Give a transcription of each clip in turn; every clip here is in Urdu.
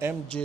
MJ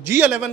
G11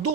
2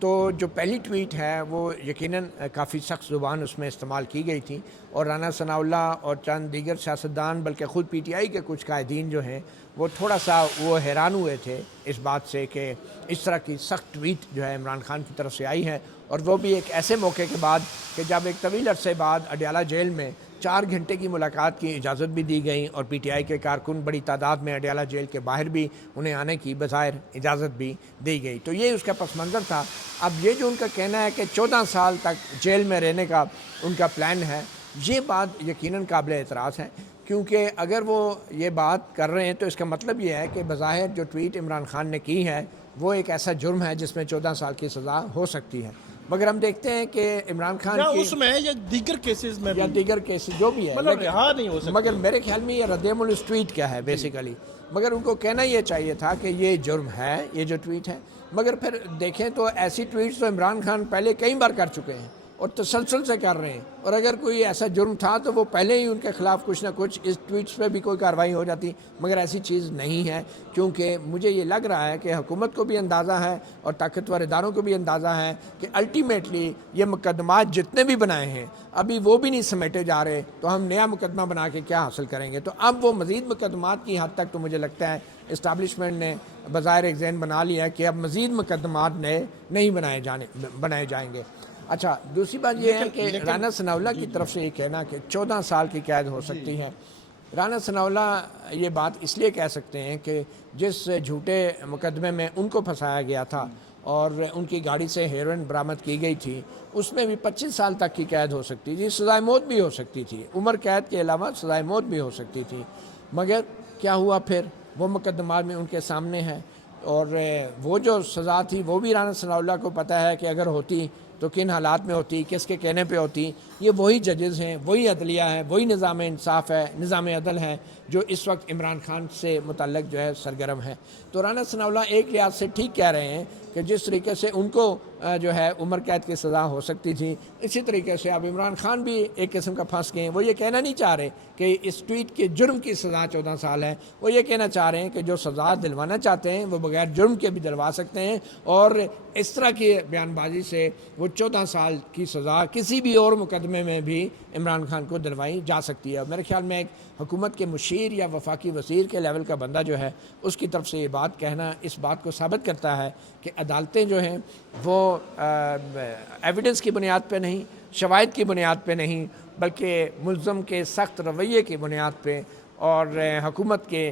تو جو پہلی ٹویٹ ہے وہ یقیناً کافی سخت زبان اس میں استعمال کی گئی تھی، اور رانا ثناء اللہ اور چند دیگر سیاستدان بلکہ خود پی ٹی آئی کے کچھ قائدین جو ہیں وہ تھوڑا سا وہ حیران ہوئے تھے اس بات سے کہ اس طرح کی سخت ٹویٹ جو ہے عمران خان کی طرف سے آئی ہے، اور وہ بھی ایک ایسے موقع کے بعد کہ جب ایک طویل عرصے بعد اڈیالہ جیل میں 4 گھنٹے کی ملاقات کی اجازت بھی دی گئی، اور پی ٹی آئی کے کارکن بڑی تعداد میں اڈیالہ جیل کے باہر بھی انہیں آنے کی بظاہر اجازت بھی دی گئی۔ تو یہ اس کا پس منظر تھا۔ اب یہ جو ان کا کہنا ہے کہ 14 سال تک جیل میں رہنے کا ان کا پلان ہے، یہ بات یقیناً قابل اعتراض ہے، کیونکہ اگر وہ یہ بات کر رہے ہیں تو اس کا مطلب یہ ہے کہ بظاہر جو ٹویٹ عمران خان نے کی ہے وہ ایک ایسا جرم ہے جس میں 14 سال کی سزا ہو سکتی ہے، مگر ہم دیکھتے ہیں کہ عمران خان کی اس میں یا دیگر کیسز میں یا دیگر کیسز جو بھی ہے مطلب رہا نہیں ہو سکتا، مگر میرے خیال میں یہ رد عمل اس ٹویٹ کیا ہے بیسیکلی، مگر ان کو کہنا یہ چاہیے تھا کہ یہ جرم ہے، یہ جو ٹویٹ ہے۔ مگر پھر دیکھیں تو ایسی ٹویٹس تو عمران خان پہلے کئی بار کر چکے ہیں اور تسلسل سے کر رہے ہیں، اور اگر کوئی ایسا جرم تھا تو وہ پہلے ہی ان کے خلاف کچھ نہ کچھ اس ٹویٹس پہ بھی کوئی کارروائی ہو جاتی، مگر ایسی چیز نہیں ہے، کیونکہ مجھے یہ لگ رہا ہے کہ حکومت کو بھی اندازہ ہے اور طاقتور اداروں کو بھی اندازہ ہے کہ الٹیمیٹلی یہ مقدمات جتنے بھی بنائے ہیں ابھی وہ بھی نہیں سمیٹے جا رہے، تو ہم نیا مقدمہ بنا کے کیا حاصل کریں گے؟ تو اب وہ مزید مقدمات کی حد تک تو مجھے لگتا ہے اسٹیبلشمنٹ نے بظاہر ایک ذہن بنا لیا ہے کہ اب مزید مقدمات نئے نہیں بنائے جائیں گے۔ اچھا، دوسری بات یہ ہے کہ رانا ثناء اللہ کی طرف سے یہ کہنا کہ 14 سال کی قید ہو سکتی ہے، رانا ثناء اللہ یہ بات اس لیے کہہ سکتے ہیں کہ جس جھوٹے مقدمے میں ان کو پھنسایا گیا تھا اور ان کی گاڑی سے ہیروئن برآمد کی گئی تھی، اس میں بھی 25 سال تک کی قید ہو سکتی تھی، سزائے موت بھی ہو سکتی تھی، عمر قید کے علاوہ سزائے موت بھی ہو سکتی تھی، مگر کیا ہوا پھر؟ وہ مقدمات میں ان کے سامنے ہے، اور وہ جو سزا تھی وہ بھی رانا ثناء اللہ کو پتہ ہے کہ اگر ہوتی تو کن حالات میں ہوتی، کس کے کہنے پہ ہوتی۔ یہ وہی ججز ہیں، وہی عدلیہ ہے، وہی نظام انصاف ہے، نظام عدل ہے جو اس وقت عمران خان سے متعلق جو ہے سرگرم ہے۔ تو رانا ثناء اللہ ایک لحاظ سے ٹھیک کہہ رہے ہیں کہ جس طریقے سے ان کو جو ہے عمر قید کی سزا ہو سکتی تھی، اسی طریقے سے اب عمران خان بھی ایک قسم کا پھنس گئے ہیں۔ وہ یہ کہنا نہیں چاہ رہے کہ اس ٹویٹ کے جرم کی سزا 14 سال ہے، وہ یہ کہنا چاہ رہے ہیں کہ جو سزا دلوانا چاہتے ہیں وہ بغیر جرم کے بھی دلوا سکتے ہیں، اور اس طرح کی بیان بازی سے وہ 14 سال کی سزا کسی بھی اور مقدمے میں بھی عمران خان کو دلوائی جا سکتی ہے۔ میرے خیال میں ایک حکومت کے مشیر یا وفاقی وزیر کے لیول کا بندہ جو ہے اس کی طرف سے یہ بات کہنا اس بات کو ثابت کرتا ہے کہ عدالتیں جو ہیں وہ ایویڈنس کی بنیاد پہ نہیں، شواہد کی بنیاد پہ نہیں، بلکہ ملزم کے سخت رویے کی بنیاد پہ اور حکومت کے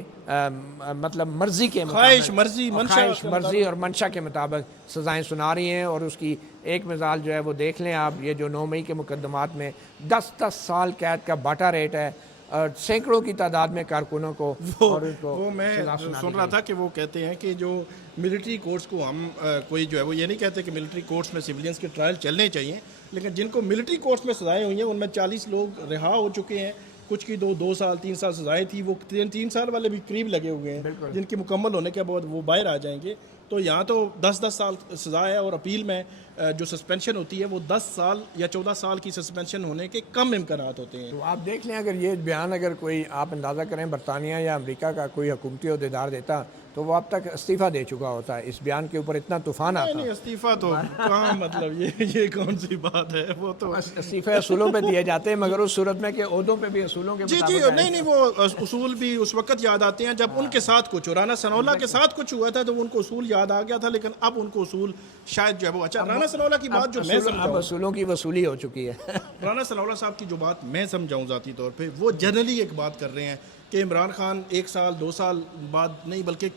مطلب مرضی کے خواہش مرضی اور منشا کے مطابق سزائیں سنا رہی ہیں۔ اور اس کی ایک مثال جو ہے وہ دیکھ لیں آپ، یہ جو 9 مئی کے مقدمات میں 10 سال قید کا باٹا ریٹ ہے، اور سینکڑوں کی تعداد میں کارکنوں کو وہ میں سن رہا تھا کہ وہ کہتے ہیں کہ جو ملٹری کورٹس کو ہم کوئی جو ہے وہ یہ نہیں کہتے کہ ملٹری کورٹس میں سویلینز کے ٹرائل چلنے چاہیے، لیکن جن کو ملٹری کورٹس میں سزائیں ہوئی ہیں ان میں 40 لوگ رہا ہو چکے ہیں، کچھ کی 2 سال 3 سال سزائیں تھی، وہ 3 سال والے بھی قریب لگے ہوئے ہیں جن کی مکمل ہونے کے بعد وہ باہر آ جائیں گے۔ تو یہاں تو 10 سال سزا ہے، اور اپیل میں جو سسپینشن ہوتی ہے وہ 10 سال یا 14 سال کی سسپینشن ہونے کے کم امکانات ہوتے ہیں۔ تو آپ دیکھ لیں، اگر یہ بیان اگر کوئی آپ اندازہ کریں برطانیہ یا امریکہ کا کوئی حکومتی عہدیدار دیتا تو وہ اب تک استعفیٰ دے چکا ہوتا ہے، اس بیان کے اوپر اتنا طوفان آتا۔ نہیں استعفیٰ تو کہاں، مطلب یہ کون سی بات ہے؟ وہ تو استعفے اصولوں پہ دیے جاتے ہیں، مگر اس صورت میں کہ عہدوں پہ بھی اصولوں کے جی نہیں وہ اصول بھی اس وقت یاد آتے ہیں جب ان کے ساتھ کچھ، رانا ثناء اللہ کے ساتھ کچھ ہوا تھا تو ان کو اصول یاد آ گیا تھا، لیکن اب ان کو اصول شاید جو ہے وہ اچھا رانا ثناء اللہ کی بات جو میں سمجھاؤں، اب اصولوں کی وصولی ہو چکی ہے۔ رانا ثناء اللہ صاحب کی جو بات میں سمجھاؤں ذاتی طور پہ، وہ جنرلی ایک بات کر رہے ہیں کہ عمران خان 1 سال 2 سال بعد نہیں بلکہ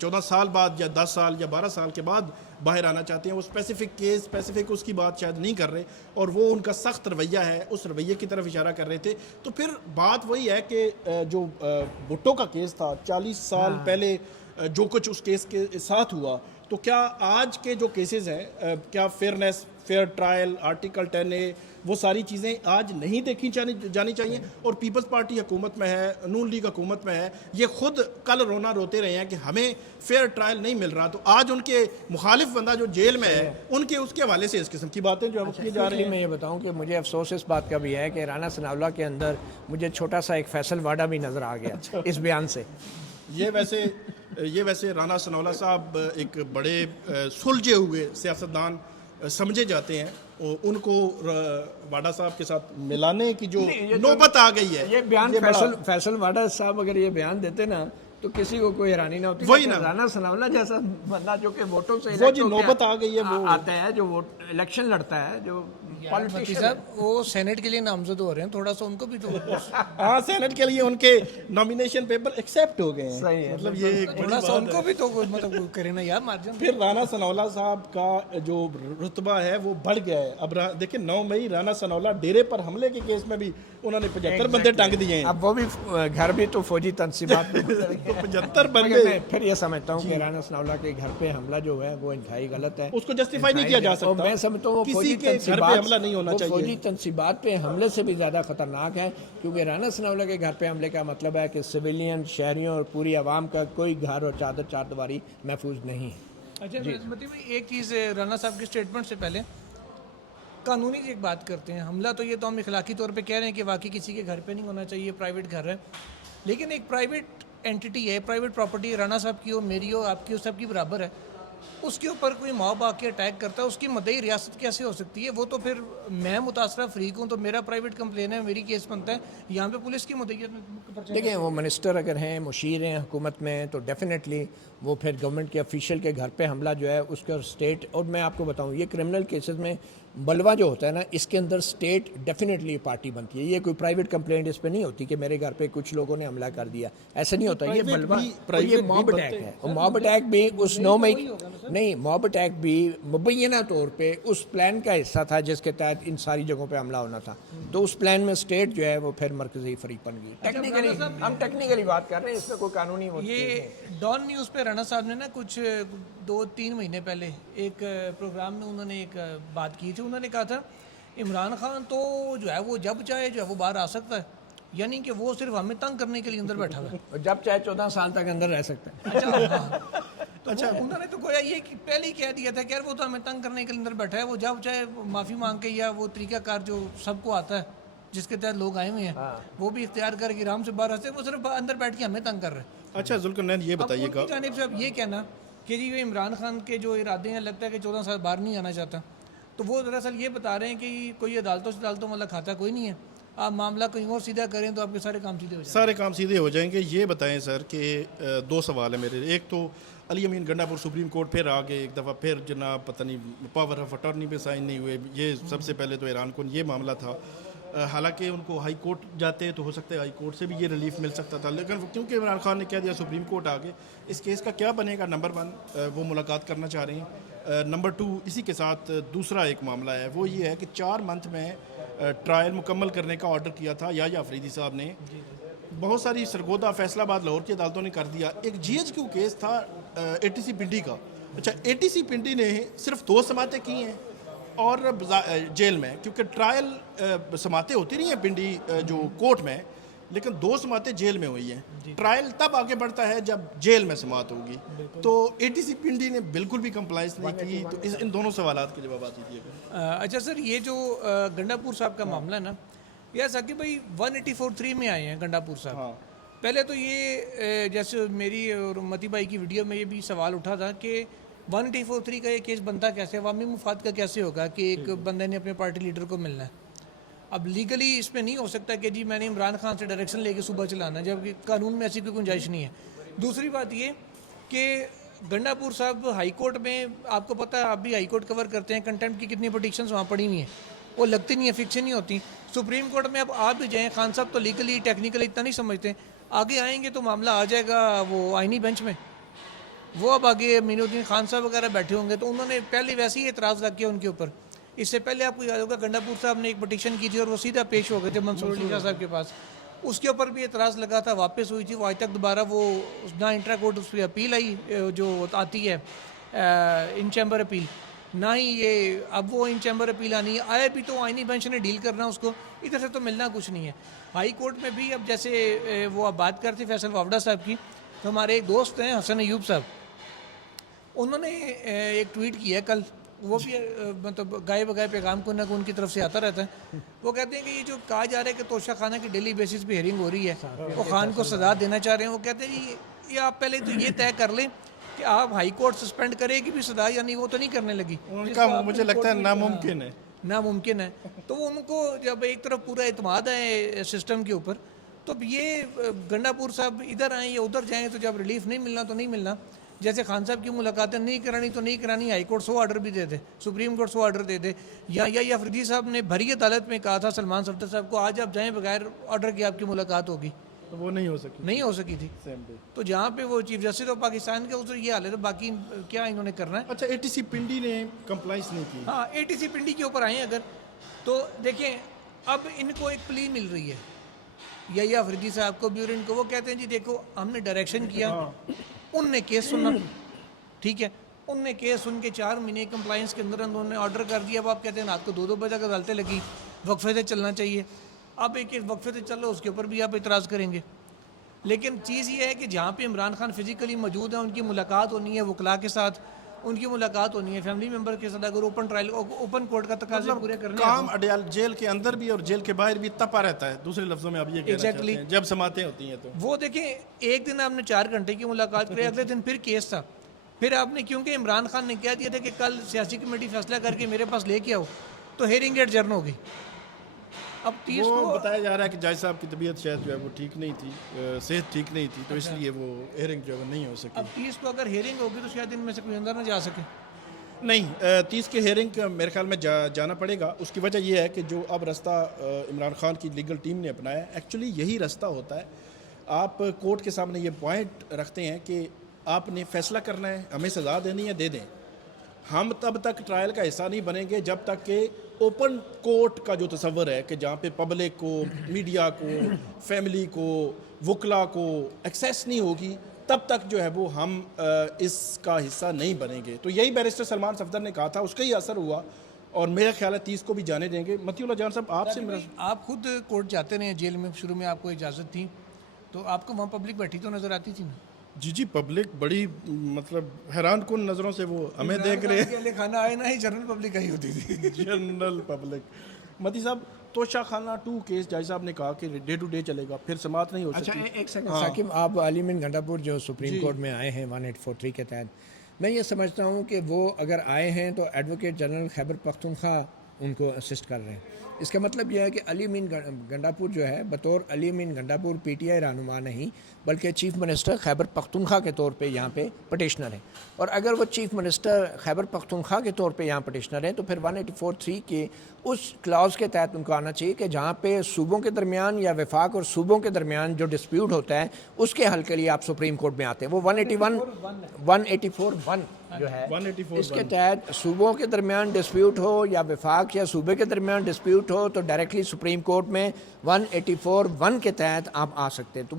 14 سال بعد یا 10 سال یا 12 سال کے بعد باہر آنا چاہتے ہیں۔ وہ اسپیسیفک کیس اسپیسیفک اس کی بات شاید نہیں کر رہے، اور وہ ان کا سخت رویہ ہے، اس رویے کی طرف اشارہ کر رہے تھے۔ تو پھر بات وہی ہے کہ جو بھٹو کا کیس تھا 40 سال پہلے جو کچھ اس کیس کے ساتھ ہوا، تو کیا آج کے جو کیسز ہیں، کیا fairness, fair trial, article 10A، وہ ساری چیزیں آج نہیں دیکھی جانی چاہیے؟ اور پیپلز پارٹی حکومت میں ہے، نون لیگ حکومت میں ہے، یہ خود کل روتے رہے ہیں کہ ہمیں فیئر ٹرائل نہیں مل رہا، تو آج ان کے مخالف بندہ جو جیل میں ہے ان کے اس کے حوالے سے اس قسم کی باتیں جو کی جا رہی ہیں۔ میں یہ بتاؤں کہ مجھے افسوس اس بات کا بھی ہے کہ رانا ثناء اللہ کے اندر مجھے چھوٹا سا ایک فیصل واڈا بھی نظر آ گیا اس بیان سے۔ یہ ویسے یہ ویسے رانا ثناءاللہ صاحب ایک بڑے سلجھے ہوئے سیاستدان سمجھے جاتے ہیں، اور ان کو واڈا صاحب کے ساتھ ملانے کی جو نوبت آ گئی ہے، یہ بیان فیصل واڈا صاحب اگر یہ بیان دیتے نا تو کسی کو کوئی حیرانی نہ ہوتی. وہی نا، رانا ثناءاللہ جیسا بندہ جو کہ ووٹوں سے وہ جو نوبت آ گئی ہے وہ آتا ہے، جو ووٹ الیکشن لڑتا ہے، جو پالیٹیشین صاحب وہ سینٹ کے لیے نامزد ہو رہے ہیں، تھوڑا سا ان کو بھی تو ہاں سینٹ کے لیے ان کے نامینیشن پیپر ایکسیپٹ ہو گئے ہیں. صحیح ہے. مطلب یہ ایک تھوڑا سا ان کو بھی تو مطلب کرے نا یار مارجن. پھر رانا ثناءاللہ صاحب کا جو رتبہ ہے وہ بڑھ گیا ہے. اب دیکھیں 9 مئی رانا ثناءاللہ ڈیرے پر حملے کے کیس میں بھی انہوں نے 75 بندے ٹانگ دیے ہیں. اب وہ بھی گھر بھی تو فوجی تنصیبات میں 75 بندے. میں پھر یہ سمجھتا ہوں کہ رانا ثناءاللہ کے گھر پہ حملہ جو ہے وہ انتہائی غلط ہے، اس کو جسٹیفائی نہیں کیا جا سکتا. میں سمجھتا ہوں وہ کسی کے گھر پہ حملہ نہیں ہونا چاہیے. فوجی تنصیبات پہ حملے سے بھی زیادہ خطرناک ہے، کیونکہ رانا ثناءاللہ کے گھر پہ حملے کا مطلب ہے کہ سویلین شہریوں اور پوری عوام کا کوئی گھر اور چار دیواری محفوظ نہیں ہے. اچھا مطلب ایک چیز رانا صاحب کے اسٹیٹمنٹ سے پہلے قانونی ایک بات کرتے ہیں. حملہ تو یہ تو ہم اخلاقی طور پہ کہہ رہے ہیں کہ واقعی کسی کے گھر پہ نہیں ہونا چاہیے، پرائیویٹ گھر ہے، لیکن ایک پرائیویٹ اینٹی ہے، پرائیویٹ پراپرٹی رانا صاحب کی ہو، میری ہو، آپ کی ہو، سب کی برابر ہے. اس کے اوپر کوئی ماب آ کے اٹیک کرتا ہے، اس کی مدعی ریاست کیسے ہو سکتی ہے؟ وہ تو پھر میں متاثرہ فریق ہوں تو میرا پرائیویٹ کمپلین ہے، میری کیس بنتا ہے، یہاں پہ پولیس کی مدعیت میں. دیکھیں وہ منسٹر اگر ہیں، مشیر ہیں حکومت میں، تو ڈیفینیٹلی وہ پھر گورنمنٹ کے افیشیل کے گھر پہ حملہ جو ہے اس کا اسٹیٹ، اور میں آپ کو بتاؤں یہ کرمنل کیسز میں بلوا جو ہوتا ہے نا، اس کے اندر اسٹیٹ ڈیفینیٹلی پارٹی بنتی ہے. یہ کوئی پرائیویٹ کمپلینٹ اس پہ نہیں ہوتی کہ میرے گھر پہ کچھ لوگوں نے حملہ کر دیا، ایسا نہیں ہوتا. یہ بلوا، یہ موب اٹیک ہے. اور موب اٹیک بھی اس 9 مئی نہیں، موب اٹیک بھی مبینہ طور پہ اس پلان کا حصہ تھا جس کے تحت ان ساری جگہوں پہ حملہ ہونا تھا. تو اس پلان میں اسٹیٹ جو ہے وہ پھر مرکزی فریق بن گئی. ٹیکنیکلی ہم ٹیکنیکلی بات کر رہے ہیں، اس میں کوئی قانونی وہ یہ ڈان نیوز پہ رانا صاحب نے نا کچھ 2-3 مہینے پہلے ایک پروگرام میں انہوں نے ایک بات کی تھی. انہوں نے کہا تھا عمران خان تو جو ہے وہ جب چاہے جو ہے وہ باہر آ سکتا ہے، یعنی کہ وہ صرف ہمیں تنگ کرنے کے لیے اندر بیٹھا ہوا ہے، جب چاہے 14 سال تک اندر رہ سکتا ہے. اچھا انہوں نے تو گویا یہ پہلے ہی کہہ دیا تھا کہ یار وہ تو ہمیں تنگ کرنے کے لیے اندر بیٹھا ہے، وہ جب چاہے معافی مانگ کے یا وہ طریقہ کار جو سب کو آتا ہے جس کے تحت لوگ آئے ہوئے ہیں وہ بھی اختیار کر کے آرام سے باہر آتے ہیں، وہ صرف اندر بیٹھ کے ہمیں تنگ کر رہے ہیں. اچھا ذوالقرنین یہ بتائیے گا، جانب سے اب یہ کہنا کہ جی یہ عمران خان کے جو ارادے ہیں لگتا ہے کہ 14 سال باہر نہیں آنا چاہتا، تو وہ دراصل یہ بتا رہے ہیں کہ کوئی عدالتوں والا کھاتا کوئی نہیں ہے، آپ معاملہ کہیں اور سیدھا کریں تو آپ کے سارے کام سیدھے ہو جائیں. سارے کام سیدھے ہو جائیں گے. یہ بتائیں سر کہ 2 سوال ہیں میرے. ایک تو علی امین گنڈا پور سپریم کورٹ پھر آ گئے ایک دفعہ، پھر جناب پتہ نہیں پاور آف اٹارنی پہ سائن نہیں ہوئے. یہ سب سے پہلے تو ایران کو یہ معاملہ تھا، حالانکہ ان کو ہائی کورٹ جاتے تو ہو سکتا ہے ہائی کورٹ سے بھی یہ ریلیف مل سکتا تھا، لیکن کیونکہ عمران خان نے کہہ دیا سپریم کورٹ آ گئے. اس کیس کا کیا بنے گا؟ نمبر 1 وہ ملاقات کرنا چاہ رہے ہیں. نمبر 2 اسی کے ساتھ دوسرا ایک معاملہ ہے، وہ یہ ہے کہ 4 منتھ میں ٹرائل مکمل کرنے کا آرڈر کیا تھا یا افریدی صاحب نے. بہت ساری سرگودا، فیصل آباد، لاہور کی عدالتوں نے کر دیا. ایک GHQ کیس تھا ATC پنڈی کا. اچھا ATC پنڈی نے صرف 2 سماعتیں کی ہیں اور جیل میں، کیونکہ ٹرائل سماعتیں ہوتی نہیں ہیں پنڈی جو کورٹ میں، لیکن 2 سماعتیں جیل میں ہوئی ہیں. ٹرائل تب آگے بڑھتا ہے جب جیل میں سماعت ہوگی. تو ATC پنڈی نے بالکل بھی کمپلائنس نہیں کی. تو ان دونوں سوالات کے جوابات دیجیے گا. اچھا سر، یہ جو گنڈا پور صاحب کا معاملہ ہے نا، یا ثاقب بھائی 184(3) میں آئے ہیں گنڈا پور صاحب. پہلے تو یہ جیسے میری اور متی بھائی کی ویڈیو میں یہ بھی سوال اٹھا تھا کہ 184(3) کا یہ کیس بنتا کیسے، عوامی مفاد کا کیسے ہوگا کہ ایک بندے نے اپنے پارٹی لیڈر کو ملنا ہے. اب لیگلی اس میں نہیں ہو سکتا کہ جی میں نے عمران خان سے ڈائریکشن لے کے صبح چلانا، جبکہ قانون میں ایسی کوئی گنجائش نہیں ہے. دوسری بات یہ کہ گنڈا پور صاحب ہائی کورٹ میں، آپ کو پتہ ہے آپ بھی ہائی کورٹ کور کرتے ہیں، کنٹمپٹ کی کتنی پٹیشنز وہاں پڑی ہوئی ہیں، وہ لگتی نہیں ہیں، فکشن نہیں ہوتی. سپریم کورٹ میں اب آپ بھی جائیں، خان صاحب تو لیگلی ٹیکنیکلی اتنا نہیں سمجھتے، آگے آئیں گے تو معاملہ آ جائے گا وہ آئینی بینچ میں. وہ اب آگے مین الدین خان صاحب وغیرہ بیٹھے ہوں گے تو انہوں نے پہلے ویسے ہی اعتراض رکھ کیا ان کے اوپر. اس سے پہلے آپ کو یاد ہوگا گنڈا پور صاحب نے ایک پٹیشن کی تھی اور وہ سیدھا پیش ہو گئے تھے منصور علی شاہ صاحب کے پاس. اس کے اوپر بھی اعتراض لگا تھا، واپس ہوئی تھی وہ، آج تک دوبارہ وہ نہ انٹرا کورٹ اس پہ اپیل آئی جو آتی ہے ان چیمبر اپیل، نہ ہی یہ اب وہ ان چیمبر اپیل آنی آئے بھی تو آئینی بینچ نے ڈیل کرنا اس کو. ادھر سے تو ملنا کچھ نہیں ہے. ہائی کورٹ میں بھی اب جیسے وہ اب بات کرتے فیصل واوڈا صاحب کی، تو ہمارے ایک دوست ہیں حسن ایوب صاحب، انہوں نے ایک ٹویٹ کیا کل، وہ بھی مطلب گائے بگائے پیغام کو نہ کو ان کی طرف سے آتا رہتا ہے. وہ کہتے ہیں کہ یہ جو کہا جا رہا ہے کہ توشہ خانہ کی ڈیلی بیسس پہ ہیئرنگ ہو رہی ہے، وہ خان کو سزا دینا چاہ رہے ہیں. وہ کہتے ہیں جی یہ آپ پہلے تو یہ طے کر لیں کہ آپ ہائی کورٹ سسپینڈ کرے گی بھی سزا یا نہیں, وہ تو نہیں کرنے لگی. ان کا مجھے لگتا ہے ناممکن ہے. ناممکن ہے. تو وہ ان کو جب ایک طرف پورا اعتماد ہے سسٹم کے اوپر, تو اب یہ گنڈا پور صاحب ادھر آئیں یا ادھر جائیں تو جب ریلیف نہیں ملنا تو نہیں ملنا. جیسے خان صاحب کی ملاقاتیں نہیں کرانی تو نہیں کرانی, ہائی کورٹ 100 آرڈر بھی دے دے, سپریم کورٹ 100 آرڈر دے دے. یا افریدی صاحب نے بھری عدالت میں کہا تھا سلمان صفدر صاحب کو آج آپ جائیں بغیر آرڈر کے آپ کی ملاقات ہوگی, تو وہ نہیں ہو سکی تھی. تو جہاں پہ وہ چیف جسٹس آف پاکستان کے اس یہ حال ہے, تو باقی کیا انہوں نے کرنا ہے. اچھا اے ٹی سی پنڈی نے کمپلائنس نہیں کی. ہاں اے ٹی سی پنڈی کے اوپر آئیں اگر, تو دیکھیں اب ان کو ایک پلی مل رہی ہے یا افریدی صاحب کو بھی, اور ان کو وہ کہتے ہیں جی دیکھو ہم نے ڈائریکشن کیا, ان نے کیس سنا, ٹھیک ہے, ان نے کیس سن کے 4 مہینے کمپلائنس کے اندر انہوں نے آرڈر کر دیا. اب آپ کہتے ہیں رات کو 2 بجے تک عدالتیں لگی, وقفے سے چلنا چاہیے. اب ایک وقفے سے چل رہا اس کے اوپر بھی آپ اعتراض کریں گے. لیکن چیز یہ ہے کہ جہاں پہ عمران خان فزیکلی موجود ہیں, ان کی ملاقات ہونی ہے وکلاء کے ساتھ, ان کی ملاقات ہونی ہے فیملی ممبر کے ساتھ. اگر اوپن ٹرائل اوپن کورٹ کا تقاضے پورے کرنے کام جیل کے اندر بھی اور جیل کے باہر بھی تپا رہتا ہے. دوسرے لفظوں میں آپ یہ کہنا چاہتے ہیں جب سماعتیں ہوتی ہیں تو وہ دیکھیں ایک دن آپ نے 4 گھنٹے کی ملاقات کری, اگلے دن پھر کیس تھا. پھر آپ نے کیونکہ عمران خان نے کہہ دیا تھا کہ کل سیاسی کمیٹی فیصلہ کر کے میرے پاس لے کے آؤ, تو ہیئرنگ ایڈجرن ہوگی. اب 30 کو بتایا جا رہا ہے کہ جج صاحب کی طبیعت شاید جو ہے وہ ٹھیک نہیں تھی, صحت ٹھیک نہیں تھی, تو اس لیے وہ ہیئرنگ جو ہے نہیں ہو سکی. اب 30 کو اگر ہیئرنگ ہوگی تو شاید ان میں سے کوئی اندر نہ جا سکے. نہیں, 30 کے ہیئرنگ میرے خیال میں جانا پڑے گا. اس کی وجہ یہ ہے کہ جو اب رستہ عمران خان کی لیگل ٹیم نے اپنایا, ایکچولی یہی رستہ ہوتا ہے. آپ کورٹ کے سامنے یہ پوائنٹ رکھتے ہیں کہ آپ نے فیصلہ کرنا ہے, ہمیں سزا دینی ہے دے دیں. ہم تب تک ٹرائل کا حصہ نہیں بنیں گے جب تک کہ اوپن کورٹ کا جو تصور ہے کہ جہاں پہ پبلک کو, میڈیا کو, فیملی کو, وکلاء کو ایکسیس نہیں ہوگی, تب تک جو ہے وہ ہم اس کا حصہ نہیں بنیں گے. تو یہی بیرسٹر سلمان صفدر نے کہا تھا, اس کا ہی اثر ہوا, اور میرا خیال ہے 30 کو بھی جانے دیں گے. متی اللہ جان صاحب آپ سے آپ خود کورٹ جاتے رہے جیل میں, شروع میں آپ کو اجازت تھی, تو آپ کو وہاں پبلک بیٹھی تو نظر آتی تھی نا؟ جی پبلک بڑی مطلب حیران کن نظروں سے وہ ہمیں دیکھ رہے ہیں. کھانا آئے نہ ہی جنرل پبلک آئی ہوتی تھی. General public. متی صاحب, توشہ خانہ 2 کیس جج صاحب نے کہا کہ ڈے ٹو ڈے چلے گا, پھر سماعت نہیں ہو سکتی. اچھا ایک سیکنڈ ثاقب, آپ علی مین گنڈا پور جو سپریم کورٹ میں آئے ہیں 1843 کے تحت, میں یہ سمجھتا ہوں کہ وہ اگر آئے ہیں تو ایڈوکیٹ جنرل خیبر پختونخوا ان کو اسسٹ کر رہے ہیں. اس کا مطلب یہ ہے کہ علی مین گنڈا پور جو ہے بطور علی مین گنڈا پور پی ٹی آئی رہنما نہیں بلکہ چیف منسٹر خیبر پختونخوا کے طور پہ یہاں پہ پٹیشنر ہیں. اور اگر وہ چیف منسٹر خیبر پختونخوا کے طور پہ یہاں پٹیشنر ہیں تو پھر 1843 کے اس کلاؤز کے تحت ان کو آنا چاہیے کہ جہاں پہ صوبوں کے درمیان یا وفاق اور صوبوں کے درمیان جو ڈسپیوٹ ہوتا ہے اس کے حل کے لیے آپ سپریم کورٹ میں آتے ہیں. وہ 184(1) جو ہے اس کے تحت صوبوں کے درمیان ڈسپیوٹ ہو یا وفاق یا صوبے کے درمیان ڈسپیوٹ ہو تو ڈائریکٹلی سپریم کورٹ میں 184(1) کے تحت آپ آ سکتے ہیں. تو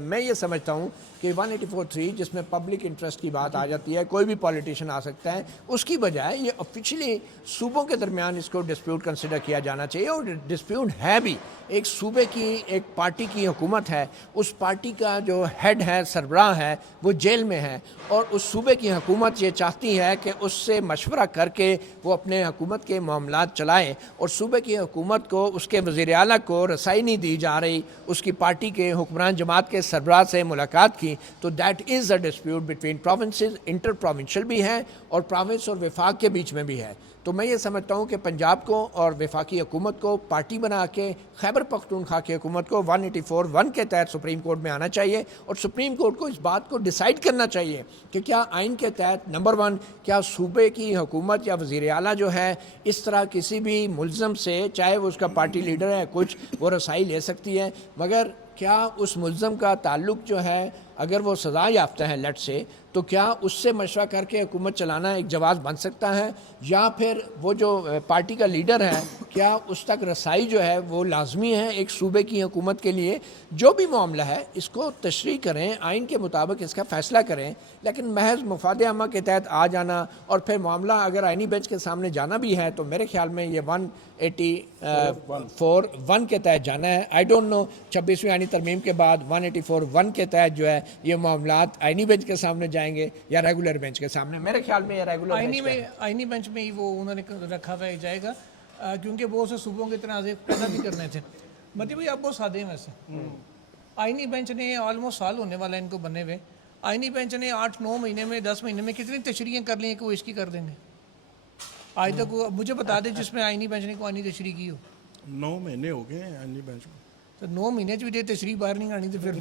میں یہ سمجھتا ہوں کہ 1843 جس میں پبلک انٹرسٹ کی بات آ جاتی ہے, کوئی بھی پولیٹیشین آ سکتا ہے, اس کی بجائے یہ آفیشلی صوبوں کے درمیان اس کو ڈسپیوٹ کنسیڈر کیا جانا چاہیے. اور ڈسپیوٹ ہے بھی, ایک صوبے کی ایک پارٹی کی حکومت ہے, اس پارٹی کا جو ہیڈ ہے, سربراہ ہے, وہ جیل میں ہے, اور اس صوبے کی حکومت یہ چاہتی ہے کہ اس سے مشورہ کر کے وہ اپنے حکومت کے معاملات چلائے, اور صوبے کی حکومت کو اس کے وزیر اعلیٰ کو رسائی نہیں دی جا رہی اس کی پارٹی کے حکمران جماعت کے سربراہ سے ملاقات کی, تو that is a dispute between provinces, inter provincial بھی ہے اور پروونس اور وفاق کے بیچ میں بھی ہے. تو میں یہ سمجھتا ہوں کہ پنجاب کو اور وفاقی حکومت کو پارٹی بنا کے خیبر پختونخوا کی حکومت کو 184(1) کے تحت سپریم کورٹ میں آنا چاہیے, اور سپریم کورٹ کو اس بات کو ڈیسائیڈ کرنا چاہیے کہ کیا آئین کے تحت نمبر 1 کیا صوبے کی حکومت یا وزیر اعلیٰ جو ہے اس طرح کسی بھی ملزم سے, چاہے وہ اس کا پارٹی لیڈر ہے کچھ, وہ رسائی لے سکتی ہے, مگر کیا اس ملزم کا تعلق جو ہے اگر وہ سزا یافتہ ہے لٹ سے, تو کیا اس سے مشورہ کر کے حکومت چلانا ایک جواز بن سکتا ہے, یا پھر وہ جو پارٹی کا لیڈر ہے کیا اس تک رسائی جو ہے وہ لازمی ہے ایک صوبے کی حکومت کے لیے. جو بھی معاملہ ہے اس کو تشریح کریں, آئین کے مطابق اس کا فیصلہ کریں, لیکن محض مفاد عامہ کے تحت آ جانا اور پھر معاملہ اگر آئینی بینچ کے سامنے جانا بھی ہے تو میرے خیال میں یہ 184(1) کے تحت جانا ہے. آئی ڈونٹ نو 26ویں آئینی ترمیم کے بعد 184(1) کے تحت جو ہے یہ معاملات آئینی بینچ کے سامنے جائیں گے یا ریگولر بینچ کے سامنے. میرے خیال میں یہ ریگولر آئینی بینچ میں ہی وہ انہوں نے رکھا ہوا جائے گا, کیونکہ وہ اسے صوبوں کے تنازع پیدا بھی کرنے تھے. مطلب بھائی آپ بہت سادے ہیں ویسے. آئینی بینچ نے آلموسٹ سال ہونے والا ہے ان کو بنے ہوئے, آئینی بینچ نے 8-9 مہینے میں 10 مہینے میں کتنی تشریحیں کر لی ہیں کہ وہ اس کی کر دیں گے؟ آج تک وہ مجھے بتا دیں جس میں آئینی بینچ نے کوئی آئینی تشریح کی ہو. 9 مہینے ہو گئے ہیں آئینی بینچ کو. تو 9 مہینے بھی دے تشریح باہر نہیں آنی تو پھر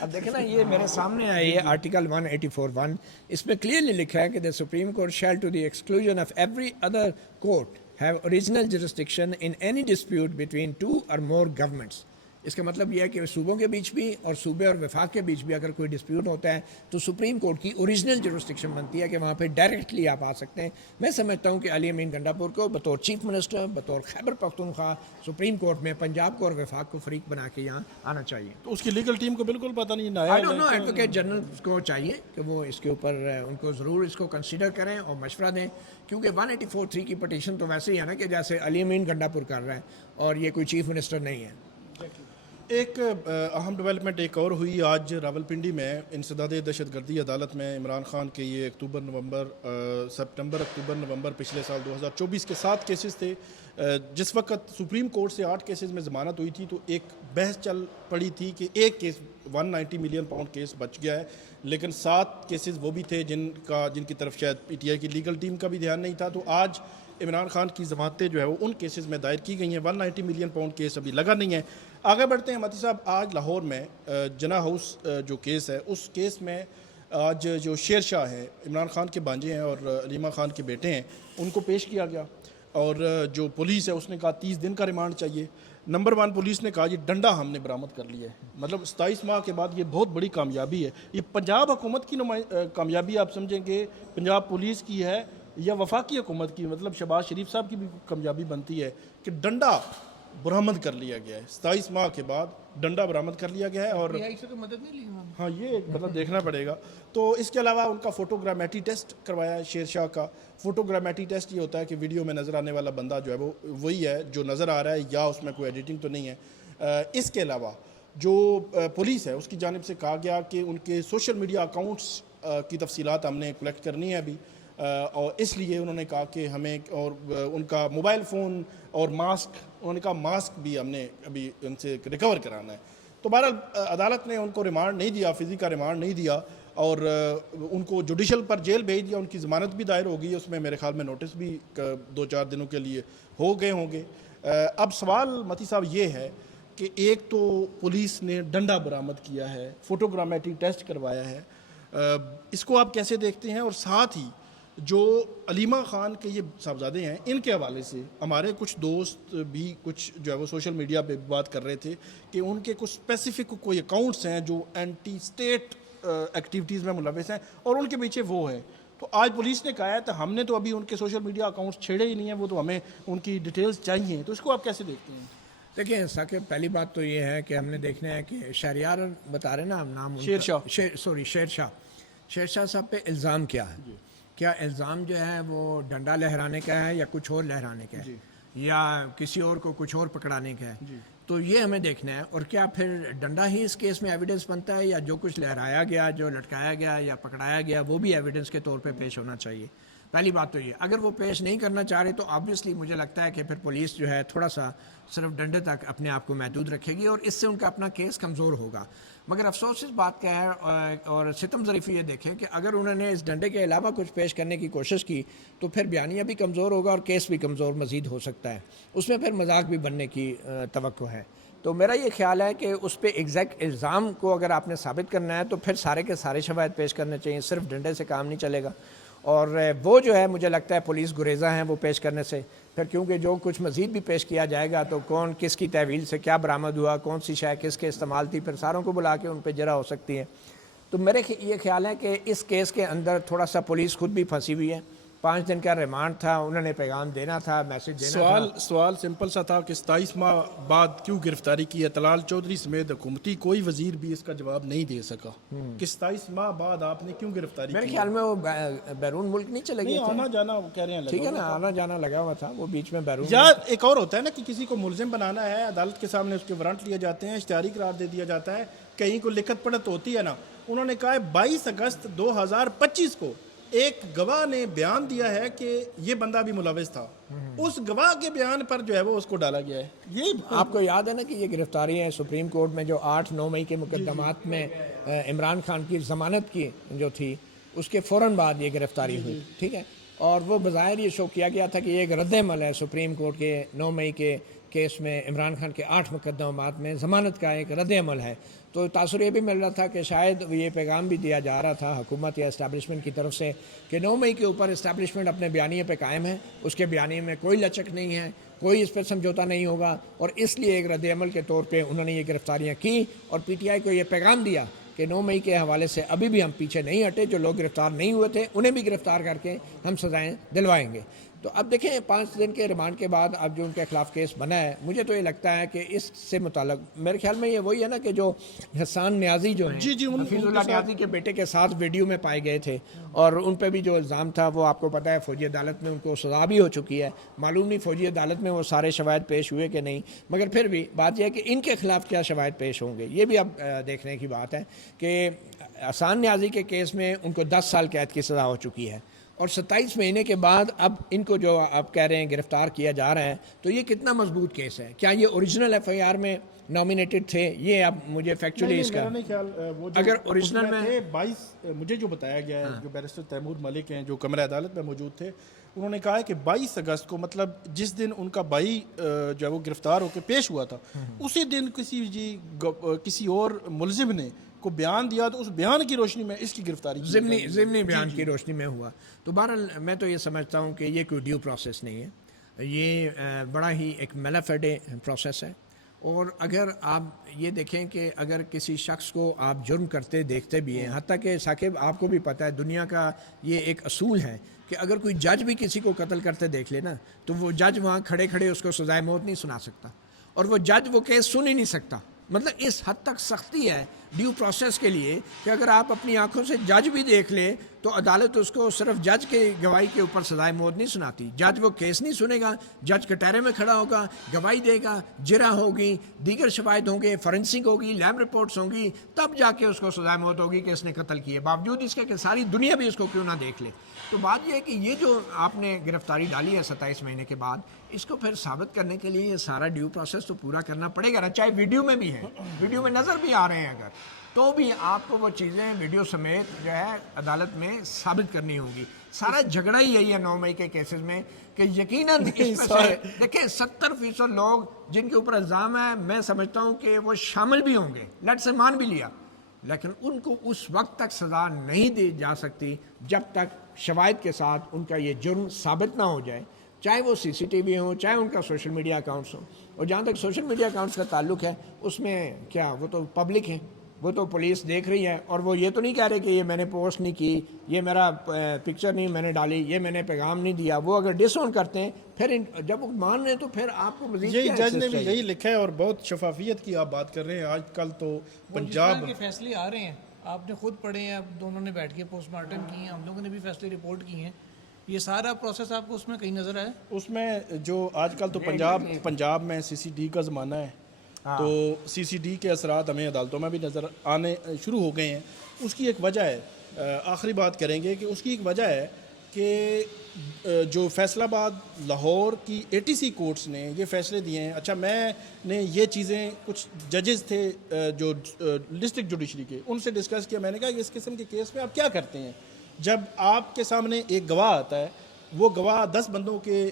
اب دیکھیں نا یہ میرے سامنے آئی ہے آرٹیکل 184(1). اس میں کلیئرلی لکھا ہے کہ the supreme court shall to the exclusion of every other court have original jurisdiction in any dispute between 2 or more governments. اس کا مطلب یہ ہے کہ صوبوں کے بیچ بھی اور صوبے اور وفاق کے بیچ بھی اگر کوئی ڈسپیوٹ ہوتا ہے تو سپریم کورٹ کی اوریجنل جورسڈکشن بنتی ہے کہ وہاں پہ ڈائریکٹلی آپ آ سکتے ہیں. میں سمجھتا ہوں کہ علی امین گنڈا پور کو بطور چیف منسٹر، بطور خیبر پختونخوا سپریم کورٹ میں پنجاب کو اور وفاق کو فریق بنا کے یہاں آنا چاہیے. تو اس کی لیگل ٹیم کو بالکل پتہ نہیں. I don't know, advocate general کو چاہیے کہ وہ اس کے اوپر ان کو ضرور اس کو کنسیڈر کریں اور مشورہ دیں، کیونکہ 184(3) کی پٹیشن تو ویسے ہی ہے نا کہ جیسے علی امین گنڈا پور کر رہا ہے اور یہ کوئی چیف منسٹر نہیں ہے. ایک اہم ڈیولپمنٹ ایک اور ہوئی آج راولپنڈی میں انسداد دہشت گردی عدالت میں. عمران خان کے یہ سپٹمبر اکتوبر نومبر پچھلے سال 2024 کے 7 کیسز تھے. جس وقت سپریم کورٹ سے 8 کیسز میں ضمانت ہوئی تھی تو ایک بحث چل پڑی تھی کہ ایک کیس 190 ملین پاؤنڈ کیس بچ گیا ہے، لیکن 7 کیسز وہ بھی تھے جن کی طرف شاید پی ٹی آئی کی لیگل ٹیم کا بھی دھیان نہیں تھا. تو آج عمران خان کی ضمانتیں جو ہے وہ ان کیسز میں دائر کی گئی ہیں. 190 ملین پاؤنڈ کیس ابھی لگا نہیں ہے. آگے بڑھتے ہیں متی صاحب. آج لاہور میں جنا ہاؤس جو کیس ہے اس کیس میں آج جو شیر شاہ ہے، عمران خان کے بانجے ہیں اور علیمہ خان کے بیٹے ہیں، ان کو پیش کیا گیا اور جو پولیس ہے اس نے کہا 30 دن کا ریمانڈ چاہیے. نمبر 1 پولیس نے کہا یہ ڈنڈا ہم نے برآمد کر لیا ہے. مطلب 27 ماہ کے بعد یہ بہت بڑی کامیابی ہے. یہ پنجاب حکومت کی کامیابی آپ سمجھیں کہ پنجاب پولیس کی ہے یا وفاقی حکومت کی؟ مطلب شہباز شریف صاحب کی بھی کامیابی بنتی ہے کہ ڈنڈا برآمد کر لیا گیا ہے. 27 ماہ کے بعد ڈنڈا برآمد کر لیا گیا ہے. اور سے تو مدد نہیں لی انہوں نے. ہاں یہ مطلب دیکھنا پڑے گا. تو اس کے علاوہ ان کا فوٹوگرامیٹری ٹیسٹ کروایا ہے شیر شاہ کا. فوٹوگرامیٹری ٹیسٹ یہ ہوتا ہے کہ ویڈیو میں نظر آنے والا بندہ جو ہے وہ وہی ہے جو نظر آ رہا ہے یا اس میں کوئی ایڈیٹنگ تو نہیں ہے. اس کے علاوہ جو پولیس ہے اس کی جانب سے کہا گیا کہ ان کے سوشل میڈیا اکاؤنٹس کی تفصیلات ہم نے کلیکٹ کرنی ہے ابھی، اور اس لیے انہوں نے کہا کہ ہمیں اور ان کا موبائل فون اور ماسک، انہوں نے کہا ماسک بھی ہم نے ابھی ان سے ریکور کرانا ہے. تو بہرحال عدالت نے ان کو ریمانڈ نہیں دیا، فزی کا ریمانڈ نہیں دیا اور ان کو جوڈیشل پر جیل بھیج دیا. ان کی ضمانت بھی دائر ہو گئی، اس میں میرے خیال میں نوٹس بھی 2-4 دنوں کے لیے ہو گئے ہوں گے. اب سوال متی صاحب یہ ہے کہ ایک تو پولیس نے ڈنڈا برآمد کیا ہے، فوٹوگرامیٹری ٹیسٹ کروایا ہے، اس کو آپ کیسے دیکھتے ہیں؟ اور ساتھ ہی جو علیمہ خان کے یہ صاحبزادے ہیں ان کے حوالے سے ہمارے کچھ دوست بھی کچھ جو ہے وہ سوشل میڈیا پہ بات کر رہے تھے کہ ان کے کچھ اسپیسیفک کوئی اکاؤنٹس ہیں جو اینٹی اسٹیٹ ایکٹیویٹیز میں ملوث ہیں اور ان کے پیچھے وہ ہے. تو آج پولیس نے کہا ہے تو ہم نے تو ابھی ان کے سوشل میڈیا اکاؤنٹس چھیڑے ہی نہیں ہیں، وہ تو ہمیں ان کی ڈیٹیلز چاہیے. تو اس کو آپ کیسے دیکھتے ہیں؟ دیکھیں ثاقب، پہلی بات تو یہ ہے کہ ہم نے دیکھنا ہے کہ شہریار بتا رہے نا نام شیر شاہ صاحب پہ الزام کیا ہے. کیا الزام جو ہے وہ ڈنڈا لہرانے کا ہے یا کچھ اور لہرانے کا ہے یا کسی اور کو کچھ اور پکڑانے کا ہے؟ تو یہ ہمیں دیکھنا ہے. اور کیا پھر ڈنڈا ہی اس کیس میں ایویڈنس بنتا ہے یا جو کچھ لہرایا گیا، جو لٹکایا گیا یا پکڑایا گیا وہ بھی ایویڈنس کے طور پہ پیش ہونا چاہیے. پہلی بات تو یہ. اگر وہ پیش نہیں کرنا چاہ رہے تو آبویسلی مجھے لگتا ہے کہ پھر پولیس جو ہے تھوڑا سا صرف ڈنڈے تک اپنے آپ کو محدود رکھے گی اور اس سے ان کا اپنا کیس کمزور ہوگا. مگر افسوس اس بات کا ہے اور ستم ظریفی یہ دیکھیں کہ اگر انہوں نے اس ڈنڈے کے علاوہ کچھ پیش کرنے کی کوشش کی تو پھر بیانیہ بھی کمزور ہوگا اور کیس بھی کمزور مزید ہو سکتا ہے. اس میں پھر مذاق بھی بننے کی توقع ہے. تو میرا یہ خیال ہے کہ اس پہ ایگزیکٹ الزام کو اگر آپ نے ثابت کرنا ہے تو پھر سارے کے سارے شواہد پیش کرنے چاہیے، صرف ڈنڈے سے کام نہیں چلے گا. اور وہ جو ہے مجھے لگتا ہے پولیس گریزہ ہیں وہ پیش کرنے سے. پھر کیونکہ جو کچھ مزید بھی پیش کیا جائے گا تو کون کس کی تحویل سے کیا برآمد ہوا، کون سی شے کس کے استعمال تھی، پھر ساروں کو بلا کے ان پہ جرح ہو سکتی ہے. تو میرے یہ خیال ہے کہ اس کیس کے اندر تھوڑا سا پولیس خود بھی پھنسی ہوئی ہے. 5 دن کا ریمانڈ تھا، انہوں نے پیغام دینا تھا، میسج دینا تھا. سوال سمپل سا تھا کہ 27 ماہ بعد کیوں گرفتاری کی ہے؟ طلال چودھری سمیت حکومتی کوئی وزیر بھی اس کا جواب نہیں دے سکا کہ 27 ماہ بعد آپ نے کیوں گرفتاری کی. میرے خیال میں وہ بیرون ملک نہیں چلے گئے تھے، آنا جانا وہ کہہ رہے ہیں ٹھیک ہے نا، آنا جانا لگا ہوا تھا وہ بیچ میں بیرون. یا ایک اور ہوتا ہے نا کہ کسی کو ملزم بنانا ہے، عدالت کے سامنے اس کے وارنٹ لیے جاتے ہیں، اشتہاری قرار دے دیا جاتا ہے، کہیں کو لکھت پڑھت ہوتی ہے نا. انہوں نے کہا ہے 22 اگست 2025 کو ایک گواہ نے بیان دیا ہے کہ یہ بندہ بھی ملوث تھا، اس گواہ کے بیان پر جو ہے وہ اس کو ڈالا گیا ہے. یہ آپ کو یاد ہے نا کہ یہ گرفتاری ہے سپریم کورٹ میں جو 8-9 مئی کے مقدمات میں عمران خان کی ضمانت کی جو تھی اس کے فوراً بعد یہ گرفتاری ہوئی، ٹھیک ہے. اور وہ بظاہر یہ شو کیا گیا تھا کہ یہ ایک رد عمل ہے سپریم کورٹ کے 9 مئی کے کیس میں عمران خان کے 8 مقدمات میں ضمانت کا ایک رد عمل ہے. تو تاثر یہ بھی مل رہا تھا کہ شاید یہ پیغام بھی دیا جا رہا تھا حکومت یا اسٹیبلشمنٹ کی طرف سے کہ 9 مئی کے اوپر اسٹیبلشمنٹ اپنے بیانیے پہ قائم ہے، اس کے بیانیے میں کوئی لچک نہیں ہے، کوئی اس پر سمجھوتا نہیں ہوگا، اور اس لیے ایک رد عمل کے طور پہ انہوں نے یہ گرفتاریاں کی اور پی ٹی آئی کو یہ پیغام دیا کہ 9 مئی کے حوالے سے ابھی بھی ہم پیچھے نہیں ہٹے، جو لوگ گرفتار نہیں ہوئے تھے انہیں بھی گرفتار کر کے ہم سزائیں دلوائیں گے. تو اب دیکھیں 5 دن کے ریمانڈ کے بعد اب جو ان کے خلاف کیس بنا ہے، مجھے تو یہ لگتا ہے کہ اس سے متعلق میرے خیال میں یہ وہی ہے نا کہ جو حسان نیازی جو ہیں حفیظ اللہ نیازی کے بیٹے کے ساتھ ویڈیو میں پائے گئے تھے اور ان پہ بھی جو الزام تھا وہ آپ کو پتہ ہے فوجی عدالت میں ان کو سزا بھی ہو چکی ہے. معلوم نہیں فوجی عدالت میں وہ سارے شواہد پیش ہوئے کہ نہیں، مگر پھر بھی بات یہ ہے کہ ان کے خلاف کیا شواہد پیش ہوں گے یہ بھی اب دیکھنے کی بات ہے. کہ حسان نیازی کے کیس میں ان کو 10 سال قید کی سزا ہو چکی ہے اور 27 مہینے کے بعد اب ان کو جو آپ کہہ رہے ہیں گرفتار کیا جا رہا ہے، تو یہ کتنا مضبوط کیس ہے؟ کیا یہ اوریجنل ایف آئی آر میں نامینیٹڈ تھے؟ یہ اب مجھے فیکچولی اس کا اگر اوریجنل میں 22 مجھے جو بتایا گیا ہے، جو بیرسٹر تیمور ملک ہیں جو کمرہ عدالت میں موجود تھے، انہوں نے کہا ہے کہ 22 اگست کو، مطلب جس دن ان کا بھائی جو ہے وہ گرفتار ہو کے پیش ہوا تھا، اسی دن کسی اور ملزم نے کو بیان دیا، تو اس بیان کی روشنی میں اس کی گرفتاری ضمنی بیان کی روشنی میں ہوا. تو بہرحال میں تو یہ سمجھتا ہوں کہ یہ کوئی ڈیو پروسیس نہیں ہے، یہ بڑا ہی ایک میلافیڈے پروسیس ہے. اور اگر آپ یہ دیکھیں کہ اگر کسی شخص کو آپ جرم کرتے دیکھتے بھی ہیں، حتیٰ کہ ثاقب آپ کو بھی پتہ ہے دنیا کا یہ ایک اصول ہے کہ اگر کوئی جج بھی کسی کو قتل کرتے دیکھ لے نا تو وہ جج وہاں کھڑے کھڑے اس کو سزائے موت نہیں سنا سکتا، اور وہ جج وہ کیس سن ہی نہیں سکتا. مطلب اس حد تک سختی ہے ڈیو پروسیس کے لیے کہ اگر آپ اپنی آنکھوں سے جج بھی دیکھ لیں تو عدالت اس کو صرف جج کے گواہی کے اوپر سزائے موت نہیں سناتی. جج وہ کیس نہیں سنے گا، جج کٹہرے میں کھڑا ہوگا، گواہی دے گا، جرح ہوگی، دیگر شواہد ہوں گے، فورینسک ہوگی، لیب رپورٹس ہوں گی، تب جا کے اس کو سزائے موت ہوگی کہ اس نے قتل کیے، باوجود اس کے کہ ساری دنیا بھی اس کو کیوں نہ دیکھ لے. تو بات یہ ہے کہ یہ جو آپ نے گرفتاری ڈالی ہے 27 مہینے کے بعد، اس کو پھر ثابت کرنے کے لیے یہ سارا ڈیو پروسیس تو پورا کرنا پڑے گا نا، چاہے ویڈیو میں بھی ہے، ویڈیو میں نظر بھی آ رہے ہیں اگر، تو بھی آپ کو وہ چیزیں ویڈیو سمیت جو ہے عدالت میں ثابت کرنی ہوگی. سارا جھگڑا ہی یہی ہے 9 مئی کے کیسز میں کہ یقیناً اس میں سے دیکھیں 70% لوگ جن کے اوپر الزام ہے، میں سمجھتا ہوں کہ وہ شامل بھی ہوں گے، لیٹ سے مان بھی لیا، لیکن ان کو اس وقت تک سزا نہیں دی جا سکتی جب تک شواہد کے ساتھ ان کا یہ جرم ثابت نہ ہو جائے، چاہے وہ سی سی ٹی وی ہوں، چاہے ان کا سوشل میڈیا اکاؤنٹس ہوں. اور جہاں تک سوشل میڈیا اکاؤنٹس کا تعلق ہے اس میں کیا وہ تو پبلک ہے، وہ تو پولیس دیکھ رہی ہے، اور وہ یہ تو نہیں کہہ رہے کہ یہ میں نے پوسٹ نہیں کی، یہ میرا پکچر نہیں میں نے ڈالی، یہ میں نے پیغام نہیں دیا. وہ اگر ڈس اون کرتے ہیں پھر جب وہ مان رہے ہیں تو پھر آپ کو مزید یہی جج نے بھی یہی لکھا ہے، اور بہت شفافیت کی آپ بات کر رہے ہیں. آج کل تو پنجاب کے فیصلے آ رہے ہیں، آپ نے خود پڑھے ہیں، اب دونوں نے بیٹھ کے پوسٹ مارٹم کی ہیں، ہم لوگوں نے بھی فیصلے رپورٹ کی ہیں. یہ سارا پروسیس آپ کو اس میں کہیں نظر آیا؟ اس میں جو آج کل تو پنجاب میں سی سی ڈی کا زمانہ ہے، تو سی سی ڈی کے اثرات ہمیں عدالتوں میں بھی نظر آنے شروع ہو گئے ہیں. اس کی ایک وجہ ہے، آخری بات کریں گے کہ اس کی ایک وجہ ہے کہ جو فیصل آباد لاہور کی ATC کورٹس نے یہ فیصلے دیے ہیں. اچھا، میں نے یہ چیزیں کچھ ججز تھے جو ڈسٹرکٹ جوڈیشری کے، ان سے ڈسکس کیا. میں نے کہا کہ اس قسم کے کیس میں آپ کیا کرتے ہیں جب آپ کے سامنے ایک گواہ آتا ہے، وہ گواہ 10 بندوں کے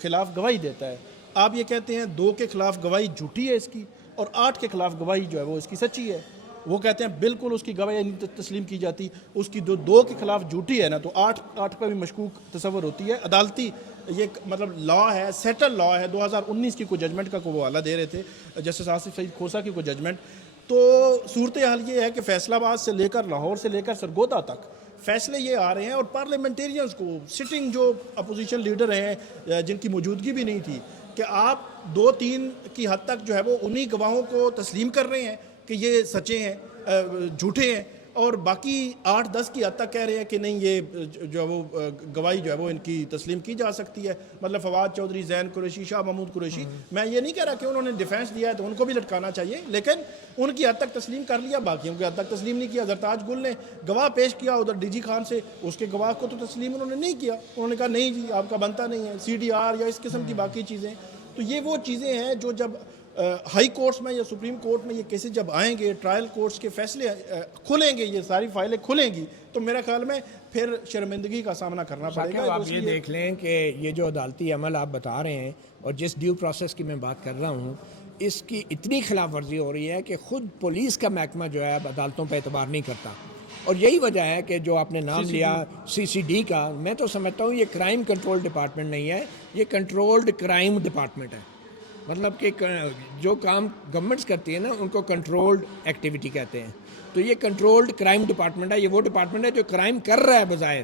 خلاف گواہی دیتا ہے، آپ یہ کہتے ہیں 2 کے خلاف گواہی جھوٹی ہے اس کی اور 8 کے خلاف گواہی جو ہے وہ اس کی سچی ہے. وہ کہتے ہیں بالکل اس کی گواہی نہیں تسلیم کی جاتی، اس کی 2 کے خلاف جھوٹی ہے نا، تو 8 پہ بھی مشکوک تصور ہوتی ہے. عدالتی یہ مطلب لا ہے، سیٹل لا ہے. 2019 کی کوئی ججمنٹ کا کوئی حوالہ دے رہے تھے جسٹس آصف سعید کھوسہ کی کوئی ججمنٹ. تو صورتحال یہ ہے کہ فیصل آباد سے لے کر لاہور سے لے کر سرگودا تک فیصلے یہ آ رہے ہیں، اور پارلیمنٹیرینز کو، سٹنگ جو اپوزیشن لیڈر ہیں جن کی موجودگی بھی نہیں تھی، کہ آپ 2-3 کی حد تک جو ہے وہ انہی گواہوں کو تسلیم کر رہے ہیں کہ یہ سچے ہیں، جھوٹے ہیں، اور باقی 8-10 کی حد تک کہہ رہے ہیں کہ نہیں یہ جو ہے وہ گواہی جو ہے وہ ان کی تسلیم کی جا سکتی ہے. مطلب فواد چودھری, زین قریشی, شاہ محمود قریشی, میں یہ نہیں کہہ رہا کہ انہوں نے ڈیفینس دیا ہے تو ان کو بھی لٹکانا چاہیے, لیکن ان کی حد تک تسلیم کر لیا, باقیوں کی حد تک تسلیم نہیں کیا. زرتاج گل نے گواہ پیش کیا ادھر ڈی جی خان سے, اس کے گواہ کو تو تسلیم انہوں نے نہیں کیا, انہوں نے کہا نہیں جی آپ کا بنتا نہیں ہے, سی ڈی آر یا اس قسم کی باقی چیزیں. تو یہ وہ چیزیں ہیں جو جب ہائی کورٹس میں یا سپریم کورٹ میں یہ کیسز جب آئیں گے, ٹرائل کورٹس کے فیصلے کھلیں گے, یہ ساری فائلیں کھلیں گی, تو میرا خیال میں پھر شرمندگی کا سامنا کرنا پڑے گا. آپ یہ دیکھ لیں کہ یہ جو عدالتی عمل آپ بتا رہے ہیں اور جس ڈیو پروسیس کی میں بات کر رہا ہوں, اس کی اتنی خلاف ورزی ہو رہی ہے کہ خود پولیس کا محکمہ جو ہے اب عدالتوں پہ اعتبار نہیں کرتا. اور یہی وجہ ہے کہ جو آپ نے نام لیا سی سی ڈی کا, میں تو سمجھتا ہوں یہ کرائم کنٹرول ڈپارٹمنٹ نہیں ہے, یہ کنٹرولڈ کرائم ڈپارٹمنٹ ہے. مطلب کہ جو کام گورنمنٹس کرتی ہے نا ان کو کنٹرولڈ ایکٹیویٹی کہتے ہیں. تو یہ کنٹرولڈ کرائم ڈپارٹمنٹ ہے, یہ وہ ڈپارٹمنٹ ہے جو کرائم کر رہا ہے بظاہر,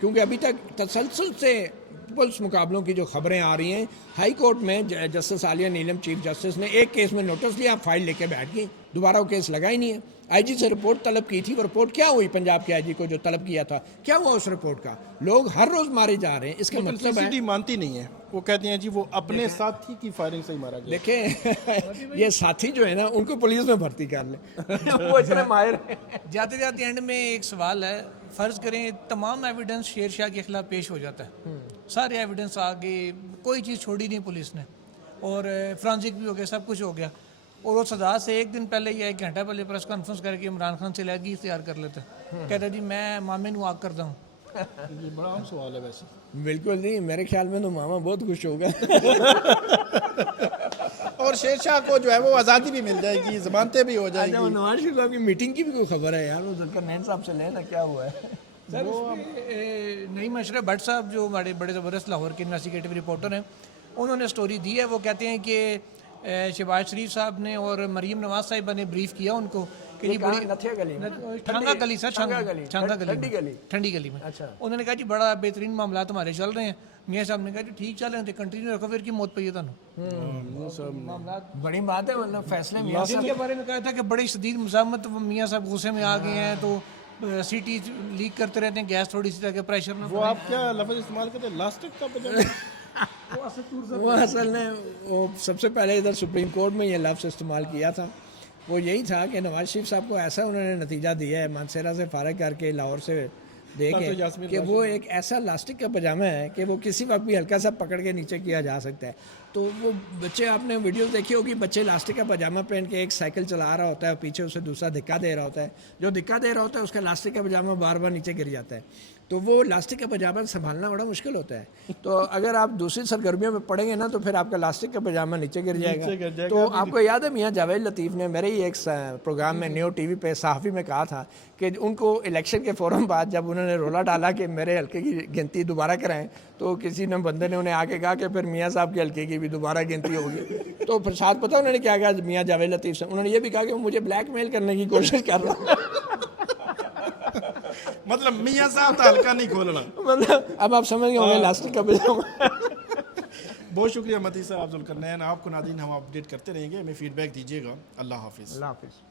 کیونکہ ابھی تک تسلسل سے پولیس مقابلوں کی جو خبریں آ رہی ہیں, ہائی کورٹ میں جسٹس عالیہ نیلم چیف جسٹس نے ایک کیس میں نوٹس لیا, فائل لے کے بیٹھ گئی, دوبارہ وہ کیس لگا ہی نہیں ہے. آئی جی سے رپورٹ طلب کی تھی, وہ رپورٹ کیا ہوئی پنجاب کے آئی جی کو جو طلب کیا تھا, کیا ہوا اس رپورٹ کا؟ لوگ ہر روز مارے جا رہے ہیں. اس کا مطلب ہے مانتی نہیں ہے, وہ کہتے ہیں جی وہ اپنے ساتھی کی فائرنگ سے ہی مارا گیا. دیکھیں یہ ساتھی جو ہے نا ان کو پولیس میں بھرتی کر لیں, وہ اتنے ماہر ہیں. جاتے جاتے اینڈ میں ایک سوال ہے, فرض کریں تمام ایویڈنس شیر شاہ کے خلاف پیش ہو جاتا ہے, سارے ایویڈنس آگے, کوئی چیز چھوڑی نہیں پولیس نے, اور فرانزک بھی ہو گیا, سب کچھ ہو گیا, اور وہ سزا سے ایک دن پہلے یا 1 گھنٹہ پہلے پریس کانفرنس کر کے عمران خان سے علیحدگی اختیار کر لیتے, کہتا جی میں مامے نو آگ کرتا ہوں. یہ بڑا عام سوال ہے ویسے. بالکل نہیں, میرے خیال میں تو ماما بہت خوش ہوگا. اور شیر شاہ کو جو ہے وہ آزادی بھی مل جائے گی, ضمانتیں بھی ہو جائیں گی. نواز شریف صاحب کی میٹنگ کی بھی کوئی خبر ہے یار, وہ ذوالقرنین صاحب سے لینا کیا ہوا ہے؟ سر نعیم اشرف بٹ صاحب جو ہمارے بڑے زبردست لاہور کے انویسٹیگیٹو رپورٹر ہیں, انہوں نے سٹوری دی ہے. وہ کہتے ہیں کہ شہباز شریف صاحب نے اور مریم نواز صاحبہ نے بریف کیا ان کو کہ جی بڑی ٹھانگا گلی, سر ٹھانگا گلی, ٹھنڈی گلی میں. انہوں نے کہا جی بڑا بہترین معاملات ہمارے چل رہے ہیں. میاں صاحب نے کہا جی ٹھیک چل رہے ہیں تو کنٹینیو رکھو, پھر کی موت پہ یہ معاملات بڑی بات ہے, مطلب فیصلے میاں جن کے بارے میں کہا تھا کہ بڑی شدید مزاحمت, میاں صاحب غصے میں آ گئے ہیں تو سی ٹی لیک کرتے رہتے ہیں, گیس تھوڑی سی تاکہ پریشر نہ. وہ آپ کیا لفظ استعمال کرتے ہیں, لاسٹک کا وہ اصل نے وہ سب سے پہلے ادھر سپریم کورٹ میں یہ لفظ استعمال کیا تھا. وہ یہی تھا کہ نواز شریف صاحب کو ایسا انہوں نے نتیجہ دیا ہے مانسیرا سے فارغ کر کے لاہور سے دیکھیں کہ وہ ایک ایسا لاسٹک کا پاجامہ ہے کہ وہ کسی وقت بھی ہلکا سا پکڑ کے نیچے کیا جا سکتا ہے. تو وہ بچے, آپ نے ویڈیوز دیکھی ہوگی, بچے لاسٹک کا پاجامہ پہن کے ایک سائیکل چلا رہا ہوتا ہے, پیچھے اسے دوسرا دھکا دے رہا ہوتا ہے, جو دھکا دے رہا ہوتا ہے اس کا لاسٹک کا پاجامہ بار بار نیچے گر جاتا ہے. تو وہ لاسٹک کا پاجامہ سنبھالنا بڑا مشکل ہوتا ہے. تو اگر آپ دوسری سرگرمیوں میں پڑیں گے نا تو پھر آپ کا لاسٹک کا پاجامہ نیچے گر جائے گا. تو آپ کو یاد ہے میاں جاوید لطیف نے میرے ہی ایک پروگرام میں نیو ٹی وی پہ صحافی میں کہا تھا کہ ان کو الیکشن کے فوراً بعد جب انہوں نے رولا ڈالا کہ میرے حلقے کی گنتی دوبارہ کرائیں, تو کسی نے بندے نے انہیں آ کے کہا کہ پھر میاں صاحب کے حلقے کی بھی دوبارہ گنتی ہوگی. تو پھر ساتھ پتہ انہوں نے کیا کہا میاں جاوید لطیف سے, انہوں نے یہ بھی کہا کہ وہ مجھے بلیک میل کرنے کی کوشش کر رہا ہے. مطلب میاں صاحب تو ہلکا نہیں کھولنا. مطلب اب آپ سمجھ گئے ہوں گے لاسٹک کا پاجامہ. بہت شکریہ متی صاحب, ذوالقرنین. آپ کو ناظرین ہم اپڈیٹ کرتے رہیں گے, ہمیں فیڈ بیک دیجیے گا. اللہ حافظ. اللہ حافظ.